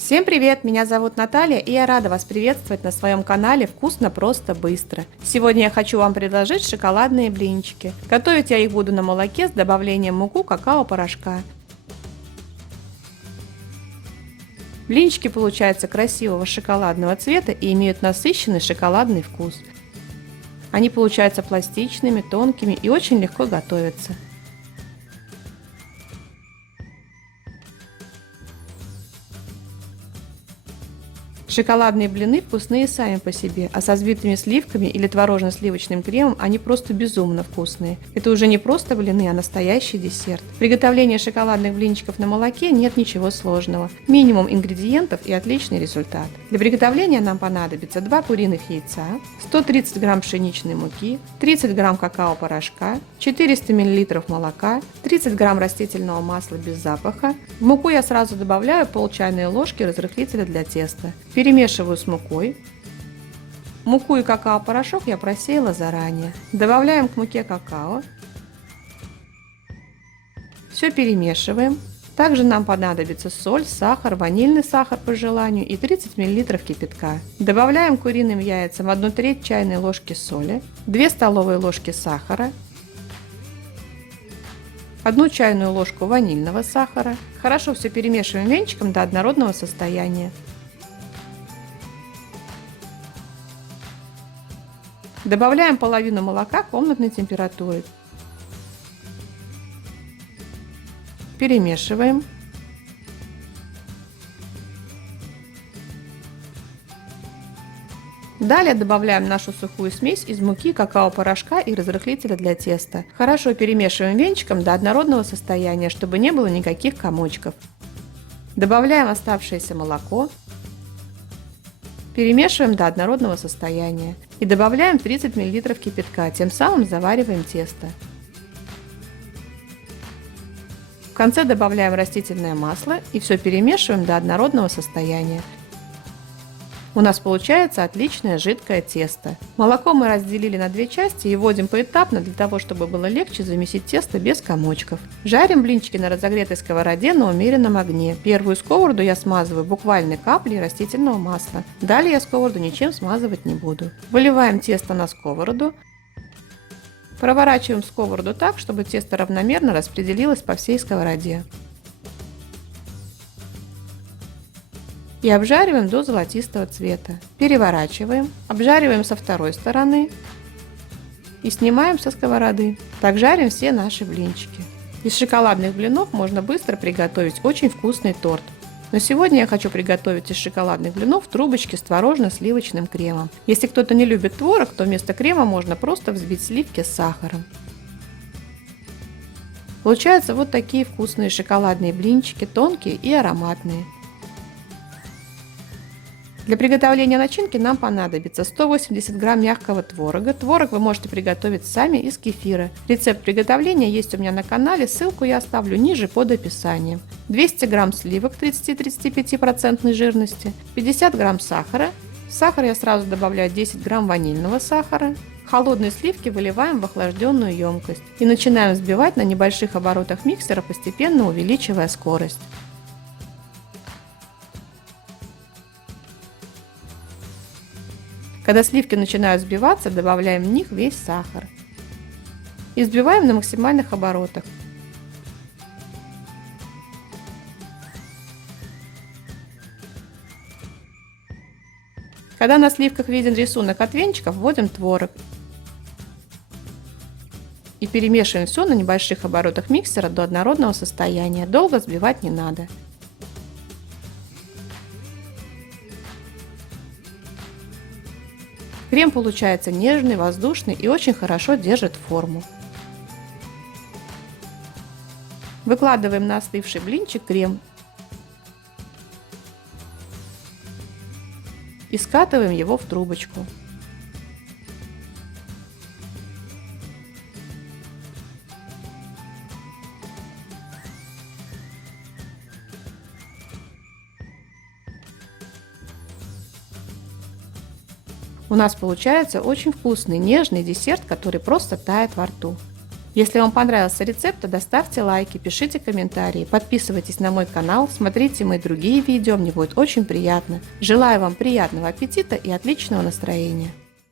Всем привет! Меня зовут Наталья, и я рада вас приветствовать на своем канале «Вкусно, просто, быстро». Сегодня я хочу вам предложить шоколадные блинчики. Готовить я их буду на молоке с добавлением муки, какао-порошка. Блинчики получаются красивого шоколадного цвета и имеют насыщенный шоколадный вкус. Они получаются пластичными, тонкими и очень легко готовятся. Шоколадные блины вкусные сами по себе, а со взбитыми сливками или творожно-сливочным кремом они просто безумно вкусные. Это уже не просто блины, а настоящий десерт. В приготовлении шоколадных блинчиков на молоке нет ничего сложного. Минимум ингредиентов и отличный результат. Для приготовления нам понадобится 2 куриных яйца, 130 грамм пшеничной муки, 30 грамм какао-порошка, 400 мл молока, 30 грамм растительного масла без запаха. В муку я сразу добавляю пол чайной ложки разрыхлителя для теста. Перемешиваю с мукой. Муку и какао-порошок я просеяла заранее. Добавляем к муке какао. Все перемешиваем. Также нам понадобится соль, сахар, ванильный сахар по желанию и 30 мл кипятка. Добавляем к куриным яйцам 1/3 чайной ложки соли, 2 столовые ложки сахара, 1 чайную ложку ванильного сахара. Хорошо все перемешиваем венчиком до однородного состояния. Добавляем половину молока комнатной температуры. Перемешиваем. Далее добавляем нашу сухую смесь из муки, какао-порошка и разрыхлителя для теста. Хорошо перемешиваем венчиком до однородного состояния, чтобы не было никаких комочков. Добавляем оставшееся молоко. Перемешиваем до однородного состояния и добавляем 30 мл кипятка, тем самым завариваем тесто. В конце добавляем растительное масло и все перемешиваем до однородного состояния. У нас получается отличное жидкое тесто. Молоко мы разделили на 2 части и вводим поэтапно для того, чтобы было легче замесить тесто без комочков. Жарим блинчики на разогретой сковороде на умеренном огне. Первую сковороду я смазываю буквально каплей растительного масла. Далее я сковороду ничем смазывать не буду. Выливаем тесто на сковороду. Проворачиваем сковороду так, чтобы тесто равномерно распределилось по всей сковороде. И обжариваем до золотистого цвета. Переворачиваем, обжариваем со второй стороны и снимаем со сковороды. Так жарим все наши блинчики. Из шоколадных блинов можно быстро приготовить очень вкусный торт. Но сегодня я хочу приготовить из шоколадных блинов трубочки с творожно-сливочным кремом. Если кто-то не любит творог, то вместо крема можно просто взбить сливки с сахаром. Получаются вот такие вкусные шоколадные блинчики, тонкие и ароматные. Для приготовления начинки нам понадобится 180 грамм мягкого творога. Творог вы можете приготовить сами из кефира. Рецепт приготовления есть у меня на канале, ссылку я оставлю ниже под описанием. 200 грамм сливок 30-35% жирности, 50 грамм сахара. В сахар я сразу добавляю 10 грамм ванильного сахара. Холодные сливки выливаем в охлажденную емкость и начинаем взбивать на небольших оборотах миксера, постепенно увеличивая скорость. Когда сливки начинают взбиваться, добавляем в них весь сахар. И взбиваем на максимальных оборотах. Когда на сливках виден рисунок от венчиков, вводим творог. И перемешиваем все на небольших оборотах миксера до однородного состояния. Долго взбивать не надо. Крем получается нежный, воздушный и очень хорошо держит форму. Выкладываем на остывший блинчик крем и скатываем его в трубочку. У нас получается очень вкусный, нежный десерт, который просто тает во рту. Если вам понравился рецепт, то доставьте лайки, пишите комментарии, подписывайтесь на мой канал, смотрите мои другие видео, мне будет очень приятно. Желаю вам приятного аппетита и отличного настроения.